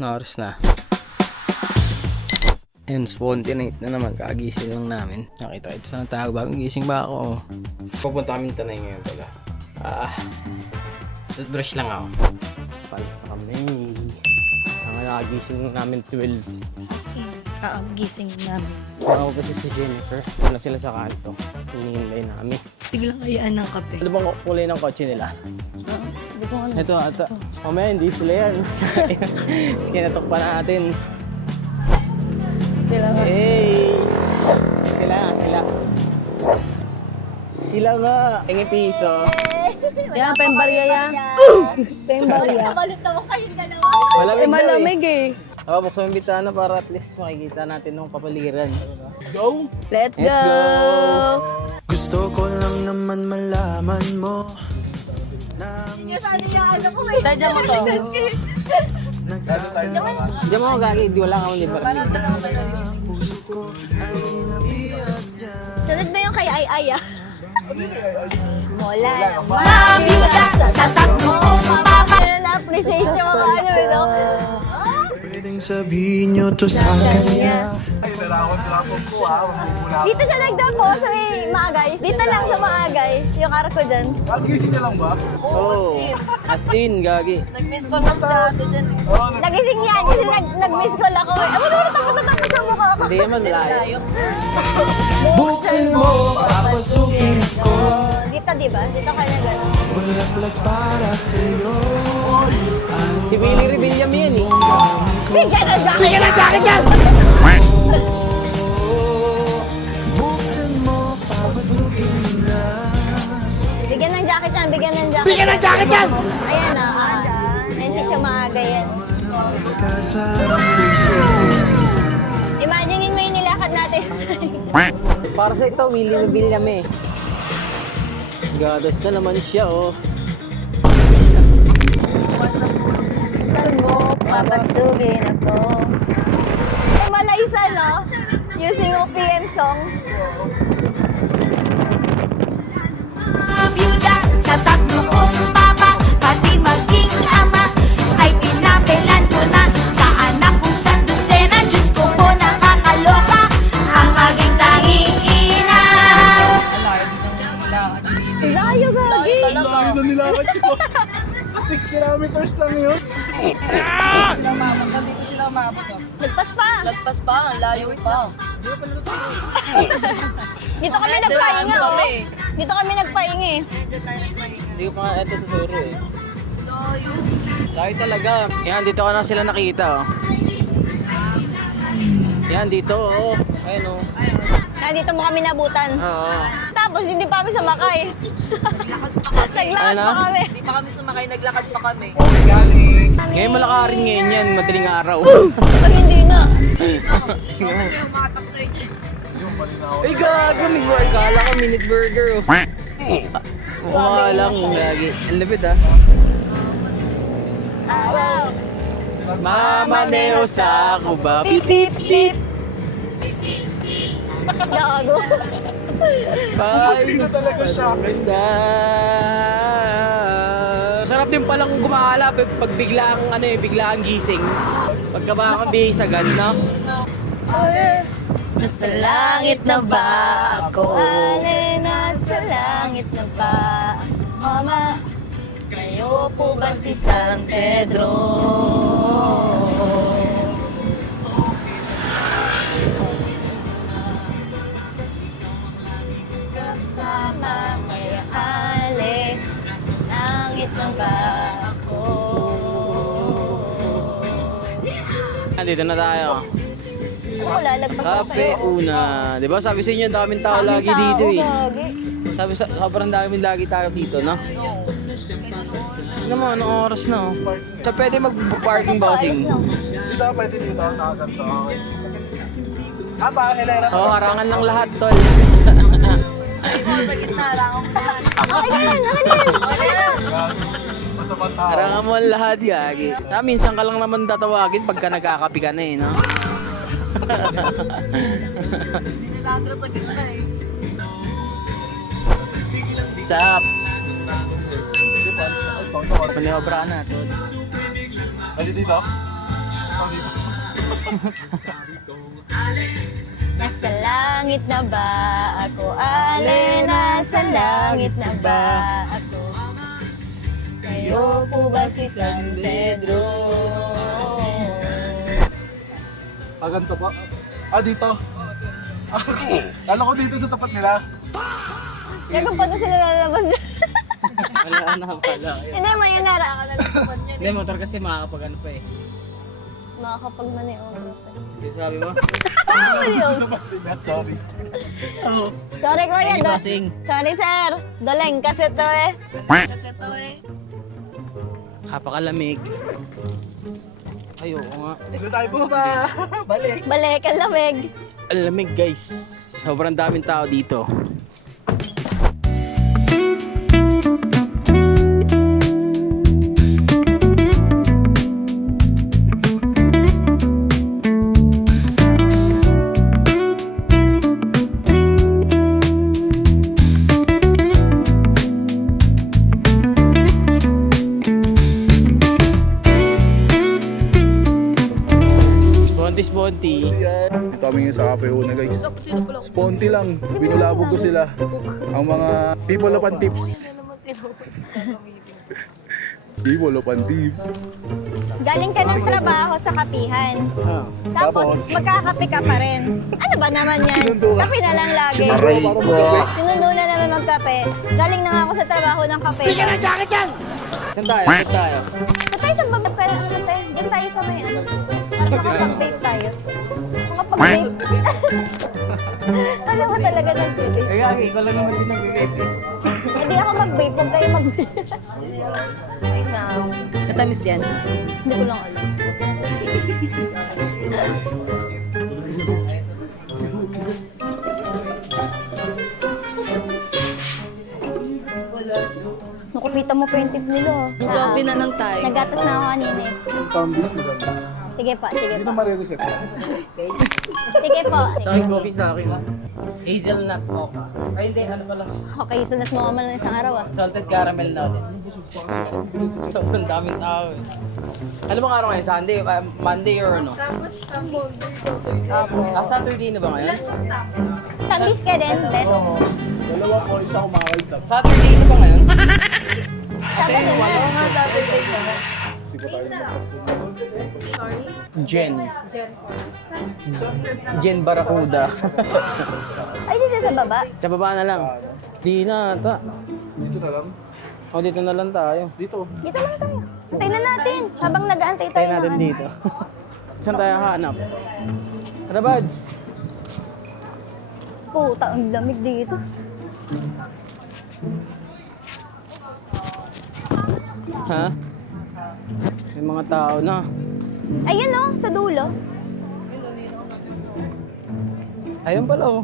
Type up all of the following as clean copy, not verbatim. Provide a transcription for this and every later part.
Oras na. And spontaneous na naman, kagising lang namin. Nakita ito sa tawag, bagong gising ba ako? Pupunta kami Tanay ngayon pala. Toothbrush lang ako. Palis na kami. Ang nakagising namin 12. Gising namin. Ako kasi si Jennifer. Wala sila sa kanto. Hinihintay namin. Biglang ayaan ng kape. Ano bang kulay ng kotse nila? Hindi ko alam. Ito. Mamaya hindi sila yan. Sige, natok pa natin. Sila nga. Hey! Sila nga. Tingi piso. Yan, pembarya yan. Pembarya. Kabalit naman kayong dalawa. Malamig daw Malamig eh. Buksan yung bitana para at least makikita natin ng kapaligiran. Let's go! Let's Let's go! Gusto ko lang naman malaman mo. Sabi niya, ano ko kayo. Tadya mo to. Diyan mo gagi, di wala akong libar. Sunod ba yung kay Ay ah? Wala naman. Mabiyuda sa tatlo. Na-appreciate yung mga ano eh, no? Pwedeng sabihin nyo to sa kanya. Dito siya nagdapo sa may Maagay. Dito lang sa Maagay. Yung car ko dyan. Oh, as in, gagi. Nag-miss pa mas sa ato dyan eh. Nagising yan kasi nag-miss call ako eh. Ano na tapos sa mukha ko. Hindi naman layo. Buksan mo, papasukin ko. Dito diba? Dito ka na gano'n. Bulaklak para sa'yo. Si Billy Rebellion yan eh. Bigyan na jacket! Bigyan na jacket yan! Buksan mo, papasukin na. Bigyan ng jacket yan, bigyan ng jacket. Bigyan ng jacket yan! Ayan na, Yan si Chamaga yan. Kasama puso sinta. Imaginein mo yung nilakad natin. Para sa ito, Willie Rebellion eh. Gados na naman siya oh. Saan mo papasugin ako? Malaysa, no? Using OPM song. Byuda sa tatlo kong papa, pati maging ama, ay pinapelan ko na sa anak kong sandusena. Diyos ko po nakakaloka, ang maging tanging ina. Layo, gagi. Layo na nilakad ko. 6 kilometers lang yun. Lagpas pa. Lagpas pa, ang layo pa. Dito kami nagpahinga, oh. Dito kami nagpahinga eh. Hindi ko pa nga ito tuturo eh. Layo talaga. Yan, dito ka na sila nakita oh. Yan, dito oh. Ayun oh. Nandito mo kami nabutan. Oo. Tapos hindi pa kami sumakay. Naglakad Ano? pa kami. Hindi pa kami sumakay, naglakad pa kami. Ngayon malakarin ngayon yan, madaling araw. Pag hindi na. Makataksay dyan. Ay gago, may burger. Kala ko minute burger oh. Oo nga lang, lagi. Ang lapit ah. Araw. Mamaneo sa ako ba? Pip, pip, pip. Gago. Bye! na talaga siya. Ganda! Sarap din palang gumala pag biglaang biglaang gising. Pagka baka bisagan, no? Nasa langit na ba ako? Ale, nasa langit na ba? Mama, Kayo po ba si San Pedro? kasama kay Ale, nasa langit na ba ako? Dito na tayo. Ako, lalagpas ako Cafe Una. Di ba sabi sa inyo, daming tao lagi dito eh. Sabi sobrang daming lagi tayo dito, no? Naman, anong oras na oh. So pwede mag-parking bossing? Dito, pwede dito. Nakaganto. Okay. Pa, Elera. Oo, harangan lang lahat, tol. Sa gitna, rangang pa. Okay na yan, okay na yan. Okay na yan. Masamang tao. Harangan mo ang lahat, yagi. Minsan ka lang naman tatawagin pagka nagkakapi ka na eh, no? Nilandra sa gitna eh. Sup? Maniobra ka na, tol. Pwede dito? dito. Nasa langit na ba ako? Ale, nasa langit na ba ako? Kayo po ba si San Pedro? Ganito po. Dito. Kala ko dito sa tapat nila. Gagawin pa na sila lalabas. Wala na pala. Hindi, mayunara ako na lang. Hindi, motor kasi makakapag ano pa eh. Makakapag-maniover pa. Sabi mo? Sorry. Sorry kuya, Thank you, bossing. sorry sir. Doleng kasi to eh. Kapakalamig. Ayoko nga. Dito tayo bumaba. Balik. Balik ang lamig. Ang lamig guys. Sobrang daming tao dito. Sponty. Dito kami ngayon sa Cafe Una guys. Sponty lang. Binulabog ko sila. Ang mga people of tips. People of tips. Galing ka ng trabaho sa kapihan. Tapos Tapos? magkakape ka pa rin. Ano ba naman yan? Sinundo ka. Kape na lang lagi. Sinundo na naman magkape. Galing na nga ako sa trabaho ng kape. Saan tayo? Saan tayo? Ba't tayo sa babab ka lang naman tayo? Diyan tayo sa may ano. Para makapag-vape tayo. Makapag-vape. Alam mo talaga nag-vape. Kaya ikaw lang naman din nag-vape. Hindi ako mag-vape. Huwag kayo mag-vape. Matamis yan. Hindi ko lang alam. Nakupita mo pa yung tip nila. Coffee na lang tayo. Nagatas na ako kanina eh. Tambis maganda. Sige po, sige Hindi po. na marireset. Sige po. Sa akin coffee sa akin. Hazelnut mocha. Ay hindi, ano pala? Okay, sunod mo naman ng isang araw ah. Salted caramel na ulit. Sobrang daming tao eh. Ano bang araw ngayon? Sunday? Monday or ano? Saturday na ba ngayon? Tambis ka din, best. Dalawa ko, isa kumakait na. Saturday na ba ngayon? Sabado na. Hindi ko tayo Jen Barracuda. Ay, dito sa baba. Sa baba na lang. Di na ata. Dito na lang. O dito na lang tayo. Dito. Dito lang tayo. Antayin na natin. Habang nag-aantay tayo Tayo ng natin ano. dito. Saan tayo hanap? Tara buds. Puta, ang lamig dito. Ha? May mga tao na. Ayun oh, sa dulo. Ayun pala oh.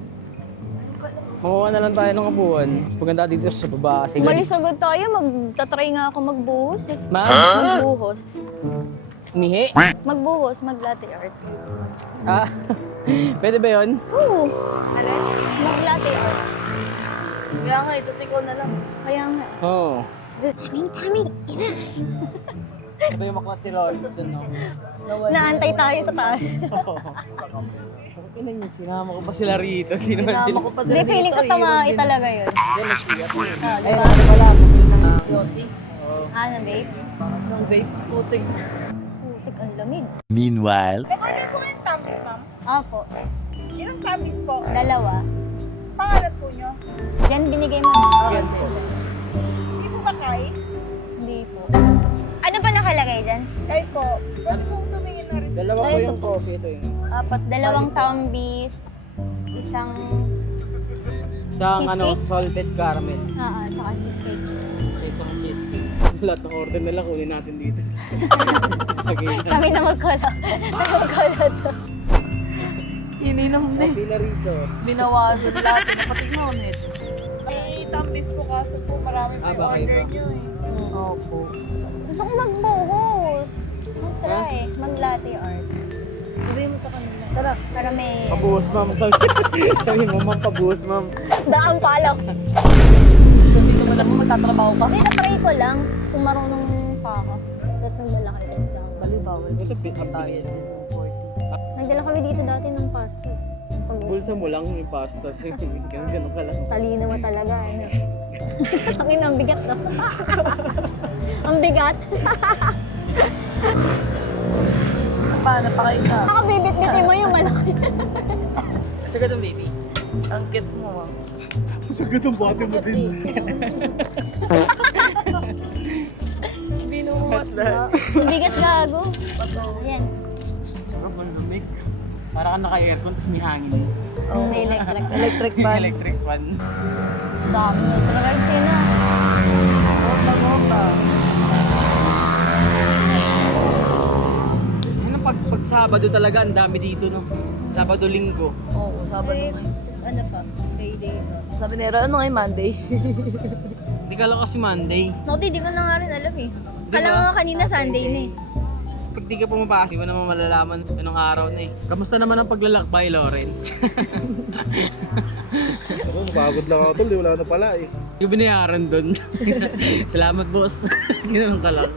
Makuha na lang tayo ng upuan. Mas maganda dito sa baba kasi Malis agad tayo. Magtatry nga ako magbuhos eh. Magbuhos. Nihi? Magbuhos, mag-latte art. Ah, pwede ba yun? Oo. Mag-latte art. Kaya nga, ito na lang. Kaya nga. Oo. Tami. Ito yung maklat si Lawrence dun, no? Naantay tayo sa taas. Ina niya, sinama ko pa sila rito. Hindi naman Sinama ko pa Hindi, sila feeling ko dito. tamay talaga yun. Ay, ano pala, bumili na. Yossi. Ano, babe? Ng vape. Puting. Putik, ang lamig. Meanwhile, Ano po yung tamis, ma'am? Opo. Ilang tamis po? Dalawa. Pangalan po nyo? Diyan binigay mo. Hindi po ba kay? Hindi po. Ano pa nakalagay dyan? Kay po. Pwede pong tumingin na rin. Dalawa po yung coffee ito yun. Dalawang tambis, isang, Isang ano, Cheesecake? salted caramel. tsaka cheesecake. Isang cheesecake. Lahat ng order nila kunin natin dito. Okay. Kami na magkala. Nagkala to. Ininom din. Pila rito. Binawasan lahat. Kapatid mo ulit. May tamis po kaso po marami po yung ba, kayo order ba? nyo eh. Opo. Gusto ko magbuhos. Mag-try. Mag-latte art. Sabihin mo sa kanila. Tara. Para may Pabuhos, ma'am. Sabi mo, ma'am, pabuhos, ma'am. daang palak. Dito mo lang mo magtatrabaho ka. Hindi, na-try ko lang kung marunong pa ako. Dapat nagdala kayo sa daang. Bali, bawal. Ito, patayan din ng 40. Nagdala kami dito dati ng pasta. Bulsa mo lang yung pasta. Ganun ka lang. Talino mo talaga, ano? Ang ina, ang bigat, no? Ang bigat. Sa paano pa kayo sa Nakabibit-bitin mo yung malaki. Sagat ang baby. ang cute mo? Sagot ang bati mo din. Binuhat na. Ang bigat, gago. Ayan. Sarap ang lamig. Para ka naka-aircon, tapos may hangin. May electric. Electric fan. Electric fan. Dami na talaga sila. Opa. Ano, pag Sabado talaga, ang dami dito, no? Sabado, Linggo. Oo, Sabado ngayon. Tapos ano pa? Payday pa. Sabi nila, ano ngayon Monday? Hindi ka lang kasi Monday. Naku, di ko na nga rin alam eh. Di Kala ba? ko nga kanina Sunday na eh. Pag di ka pumapasok, di mo naman malalaman anong araw na eh. Kamusta naman ang paglalakbay, Lawrence? Ako, napagod lang ako tol, di wala na pala eh. Hindi ko binayaran doon. Salamat, boss. Ginanon ka lang.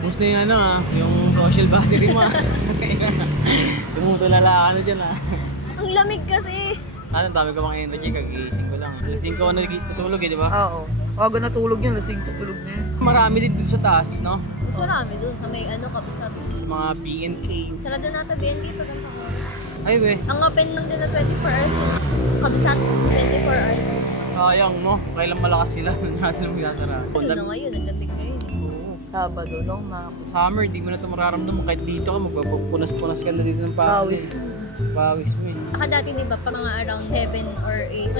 Ubus na yung ano yung social battery mo Tumutulala ka na dyan Ang lamig kasi. Sana dami ka mga energy, kagising ko lang. Lasing ko ako natutulog di ba? Oo. Aga natulog yun, lasing tutulog na yun. Marami din dun sa taas, no? Mas marami dun sa may ano, kabisat. Sa mga BNK. Sarado na ito, BNK pag ang oras. Ay be, Ang open lang din na 24 hours yun. Kabisat, 24 hours. sayang no? Kailan malakas sila, nasa sila magsasara. Ano na ngayon, ang lamig ngayon. Sabado, no? Summer, di mo na ito mararamdaman. Kahit dito ka, magpapunas-punas ka na dito ng pawis. Pawis mo eh. Saka dati diba, pag mga around 7 or 8.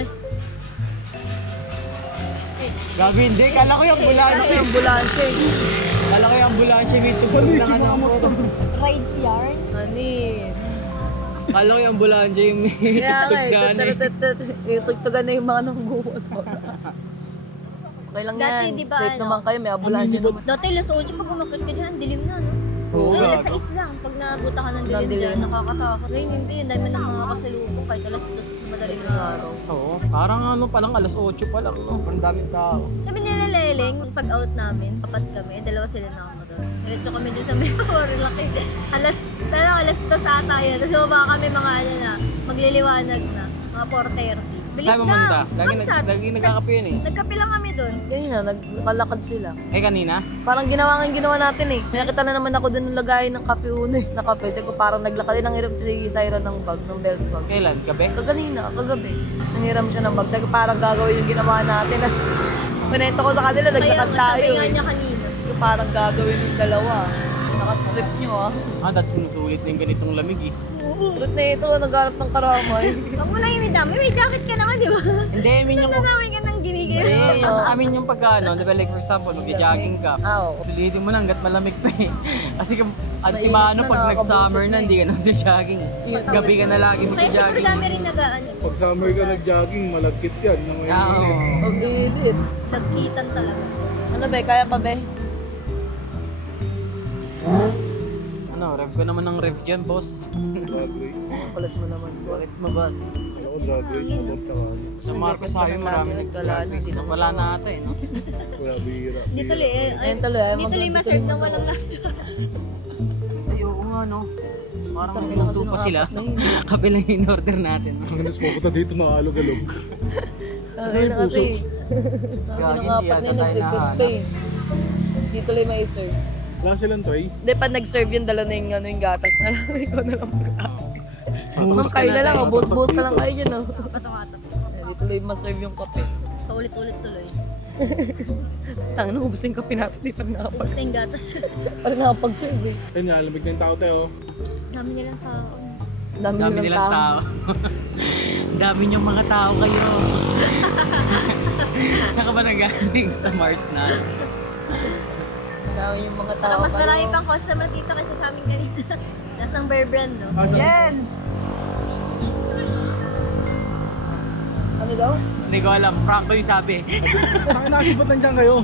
Ay, Gago hindi, kala ko yung ambulansya. Ambulansya eh. Kala ko yung ambulansya, may tubog lang ano. rides yarn. Anis. Kala ko yung ambulansya yung may Kaya nga tugtugan eh. eh. Tugtugan na yung mga nangguwat. Okay lang Dati, yan. di ba, Safe ano? naman kayo, may ambulansya naman. Dati alas 8 pag umakit ka dyan, dilim na, no? Oo, Ngayon, alas gago. 6 lang. Pag nabuta ka ng dilim Ng dilim. dyan, nakakatakot. Ngayon, hindi. Ang dami ng mga kasalubong kahit alas 2 madaling araw. Oo, parang ano pa lang, alas 8 pa lang, no? Parang daming tao. Sabi nila Leleng, pag out namin, apat kami, dalawa sila na motor. Nalito kami dun sa may laki. Alas 2 ata yun. Tapos bumaba kami mga ano na, magliliwanag na. Mga 4:30. Bilis Saan mo na. manda? Lagi nagkakape yun eh. Nagkape lang kami dun. Ganyan na, nagkalakad sila. Eh kanina? Parang ginawa natin eh. May nakita na naman ako dun ng lagayan ng kape una eh. Na kape. Sabi ko parang naglakad din, nanghiram si Syra ng bag, ng belt bag. Kailan? Gabi? Kagabi. Nanghiram siya ng bag. Sabi ko parang gagawin yung ginawa natin. Pinento ko sa kanila, Kaya naglakad nga tayo sabi nga eh. niya kanina. Sabi ko parang gagawin yung dalawa. Nakastrip nyo ah. That's sinusulit na yung ganitong lamig eh. Truth na ito, naghanap ng karamay. Huwag mo lang yung dami. May jacket ka naman, di ba? Hindi, I mean yung... Nadami ka ng ginigil. Hindi, I mean yung pagka, no? Diba, like for example, mag-jogging ka. Oo. Sulitin mo lang hanggat malamig pa eh. Kasi Mainit antimano na, pag nag-summer nakakabusog na, na hindi ka na mag-jogging. Gabi ka na lagi Kaya siguro mag-jogging. dami rin nag-ano. Pag summer ka nag-jogging, malagkit yan. Nang Oo. Mag-init. Nagkitan talaga. Ano be, kaya pa be? Ano, rev ko naman ng rev dyan, boss. Drag race. Kulit mo naman, boss. Correct mo, boss. Ako, drag race. Motor ka ka. Sa Marcos Highway, marami nag-drag race na wala na ata eh, no? Wala bihira. Hindi tuloy eh. Ayun tuloy, ay, Hindi tuloy mag- ma-serve ng walang lafi. Ay, oo nga, no? Parang Kami lang minuto kasi pa nung sila. apat na yun. Kape lang yung order natin. Ang nas pupunta dito na alog-alog. Kasi na kasi. Kasi Gagi, nung hindi apat yata na yun, tayo nag-request pa eh. Hindi tuloy may serve. Wala silang toy. Hindi, pag nag-serve yun, dala na yung, ano, yung gatas na lang. Ikaw na lang mag-aakit. Ma'am, Buhos ka kayo na na lang. tayo. Oh, buhos-buhos na lang kayo dyan. Oh. Patungatap. Hindi tuloy ma-serve yung kape. Paulit-ulit tuloy. Tangin na, ubus na yung kape natin. Di pa nakapag. Basta yung gatas. Parang nakapag-serve eh. Ayun nga, lamig na yung tao tayo. Dami nilang tao. Dami Dami nilang nilang tao. Dami niyong mga tao kayo. Saan ka ba nagaling? Sa Mars na? Dami yung mga tao. Parang mas marami kayo. pang customer dito kaysa sa amin kanina. Nasang Bear Brand, no? Yan! Ano daw? Hindi ko alam. Franco yung sabi. Saan nasipot nandiyan kayo?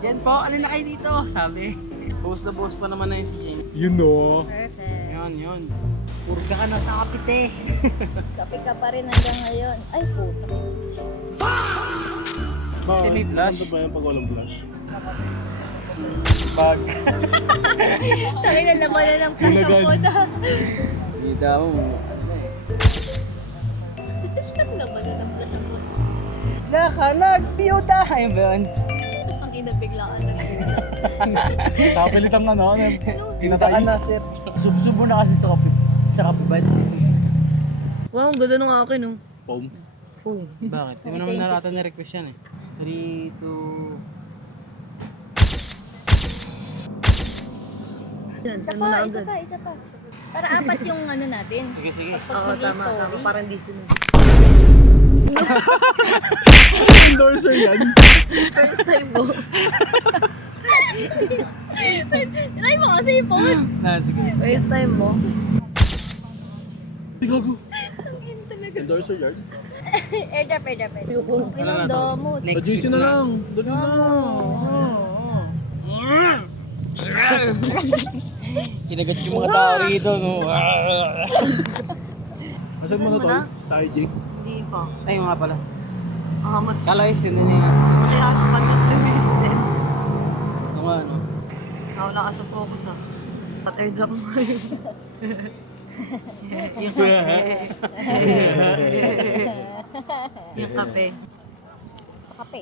Yan po, alin na kayo dito? Sabi. Boss na boss pa naman na yun si Jane. You know. Perfect. Yun. Purga ka na sa kapite. Kape ka pa rin hanggang ngayon. Ay, puta. Kasi may flash. Ano ba yan pag walang flash? Tayo na naman na ng flash ang koda. Hindi daw. Laban na ng flash ang koda. Naka, nag-biyuta. Ayun ba yun? Ang kinabiglaan na. Sa kapilit ang ano, Biyuta ka na, sir. Subo na kasi sa kape buds. Wow, ang ganda nung akin, oh. foam. Foam. Bakit? Hindi mo naman narata na request yan eh. 3, 2... Yan, Isa saan mo na pa, isa agad? pa, isa pa. Para apat yung ano natin. Sige, sige. Oo, tama, tama. Parang di sunod. Endorser yan. First time mo. Try mo kasi yung post. Sige. First time mo. Gago. Endorser yan. Airdrop. Pinong damo. Sa GC na lang. Dali na. Kinagat yung mga tao rito, no? Asan mo na tol? Sa IG. Hindi pa. Ay, mga pala. Mats. Kala yung sino niya. Kaya sa pagkat sa sa set. Ano nga, no? Wala ka sa focus, ha. Pa-airdrop mo. Yung kape. Sa kape.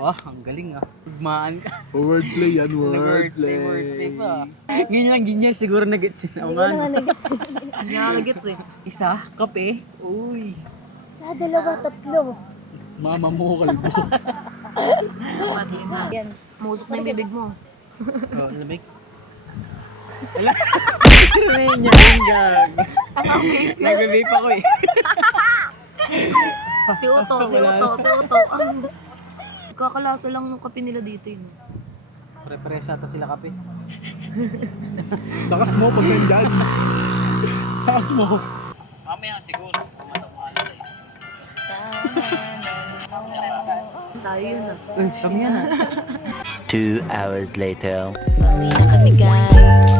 Wah, ang galing ah. Ugmaan ka. Wordplay yan, wordplay. Wordplay pa. Ganyan lang, ganyan. Siguro nag-gets yun. Oo nga, no? Hindi ka nagets, eh. Isa, kape. Uy. Sa dalawa, tatlo. Mama mo, kalbo. Apat, lima. Yan. Musok na yung bibig mo. Oh, lamig. Wala. Rin yung gag. Nag-vape ako eh. Si Uto. Kakalasa lang nung kape nila dito, yun. Pare-pares ata sila kape. Lakas mo pag nandan. Lakas mo. Mamaya siguro. Tayo yun, ah. Kami yan ah. 2 hours later. Pauwi na kami, guys.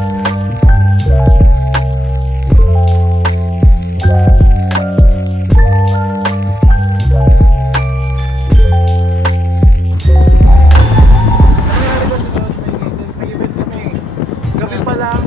Gabi pa lang,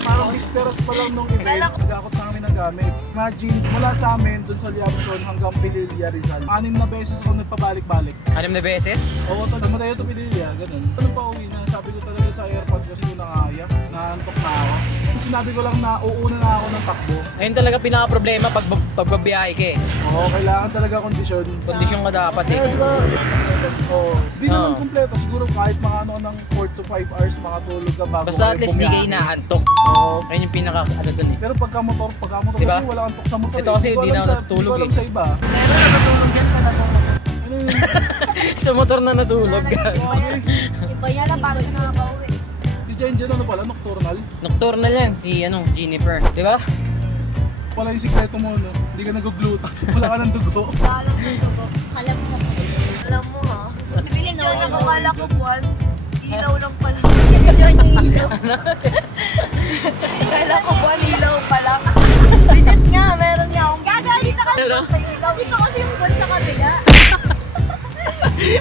parang bisperas pa lang nung event. Nag-akot na kami ng gamit. Imagine, mula sa amin, dun sa Liabson hanggang Pililla, Rizal. 6 na beses ako nagpabalik-balik. 6 na beses? Oo, tol. Matay ito Pililla, ganun. Ano pa uwi na, sabi ko talaga sa airpod kasi ko nakaya. Naantok na ako. Sinabi ko lang na uuna na ako ng takbo. Ayun talaga pinaka-problema pag pagbabiyahe ka eh. Oo, kailangan talaga kondisyon. Kondisyon ka dapat eh. Kaya diba, di naman Oo. kumpleto. Siguro kahit mga ano ng 4 to 5 hours makatulog ka bago Basta at least di ka bumiyahe. inaantok. Oo. Ayun yung pinaka-ano dun eh. Pero pagka motor Diba? kasi wala antok sa motor. Ito kasi ko di alam na ako sa- natutulog Di ko alam eh. sa iba. Ano yun? Sa motor na natulog ka. Iba yan, parang nakakauwi. Si Jenjen ano pala, nocturnal. Nocturnal yan, si Jennifer. Di ba? Wala yung sikreto mo, no? Hindi ka nag-gluta. Wala ka ng dugo. Alam mo. Alam mo, ha? Bibili na Diyan, ako. nakakala ko buwan. Ilaw lang pala. Diyan yung ilaw. Akala ko buwan, ilaw pala. Legit nga, meron nga akong Gagalit na kami sa ilaw. Dito kasi yung buwan sa kabila.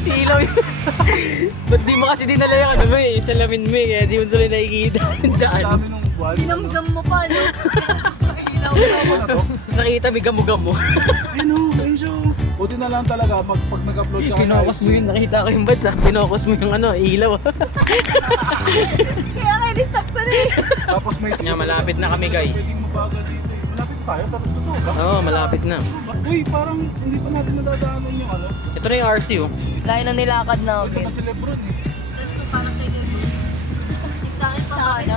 Ilaw yun. Ba't di mo kasi dinala yung ano mo eh, salamin mo eh, kaya di mo tuloy nakikita yung Ang daan. dami nung buwan. Sinamsam mo pa, no? Ilaw Ano to? Nakita may gamo-gamo. Ano? Ayun siya. Buti na lang talaga pag nag-upload ka. Pinokos mo yun, nakita ko yung buds ah. Pinokos mo yung ano, ilaw ah. Kaya kayo disturb ko na eh. Tapos may Nga, malapit na kami guys. Pwedeng mabagal dito eh. Malapit tayo, tapos ito ba? Oo, malapit na. Uy, parang hindi pa natin nadadaanan yung ano. Ito na yung RC oh. Layo na nilakad Ito namin. na si Lebron eh. Tapos ko parang kayo yung sa akin pa Sana.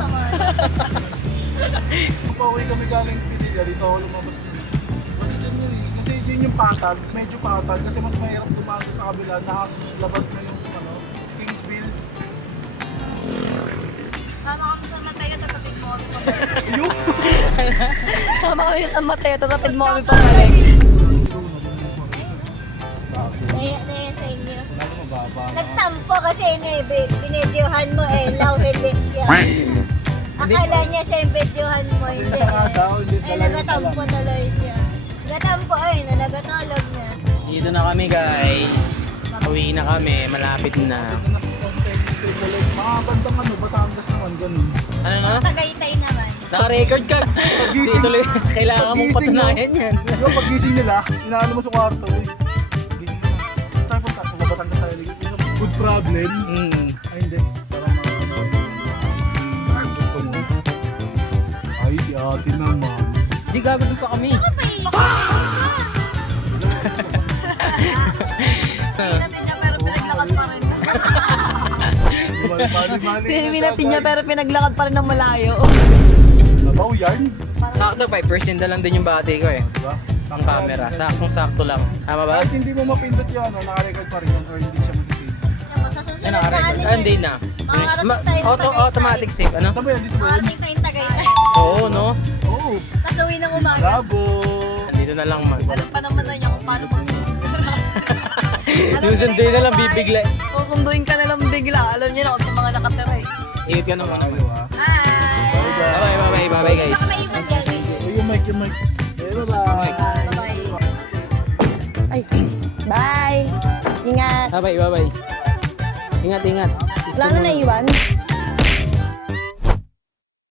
Pauwi kami galing Pinilla, dito ako lumabas din. Kasi dyan yun eh. Kasi yun yung patag, medyo patag. Kasi mas mahirap tumago sa kabila na ang labas na yung ano, Kingsville. Sama kami sa Mateo, tatapin mo kami pa. Sama kami sa Mateo, tatid mo kami pabalik. Naya sa inyo. Lalo mababa. Nagtampo kasi binidyohan mo eh, law hindi siya. Akala niya siya yung videohan mo, Hindi hindi. siya nga daw, hindi Eh, talaga nagatampo na lang siya. Nagatampo eh, na nagatulog niya. Dito na kami guys. Uwi na kami, malapit na. Mga bandang ano, Batangas naman, ganun. Ano na? Tagaytay naman. Naka-record ka. Dito tuloy, kailangan mong Pagising mo. patunayan yan. Di ba pag-gising nila, inaano mo sa kwarto, uy. Gising na. Tayo punta, kung Batangas tayo. Good problem. Ay hindi, parang ay si ate naman. Di gago doon pa kami. Sinabi niya pero pinaglakad pa rin. Sinabi natin niya pero pinaglakad pa rin ng malayo. Sabaw yan. Sakto 5% na lang din yung bati ko eh. Diba? Ang camera, saktong-sakto lang. Tama ba? Kahit hindi mo mapindot yan, no, naka-record pa rin yun or hindi siya mag-save. Yan mo, sa susunod na ano Naka-record. Ah, hindi na. Makakarating tayo ng Tagaytay. Automatic save, ano? Saan ba yan? Dito ba yun? Makarating tayong Tagaytay. Oo, no? Oo. Tapos uwi ng umaga. Bravo! Nandito na lang man. Alam pa naman na niya kung paano magsusunod. Susunduin na lang bibigla. Susunduin ka na lang bigla. Alam niya na kasi mga nakatira eh. Ikot ka naman naman. Hi! Bye guys. Baka may iwan yan. Ay, yung mic, yung mic. Eh, bye-bye. Bye-bye. Ay, bye. Ingat. Bye. Ingat. Wala na naiwan.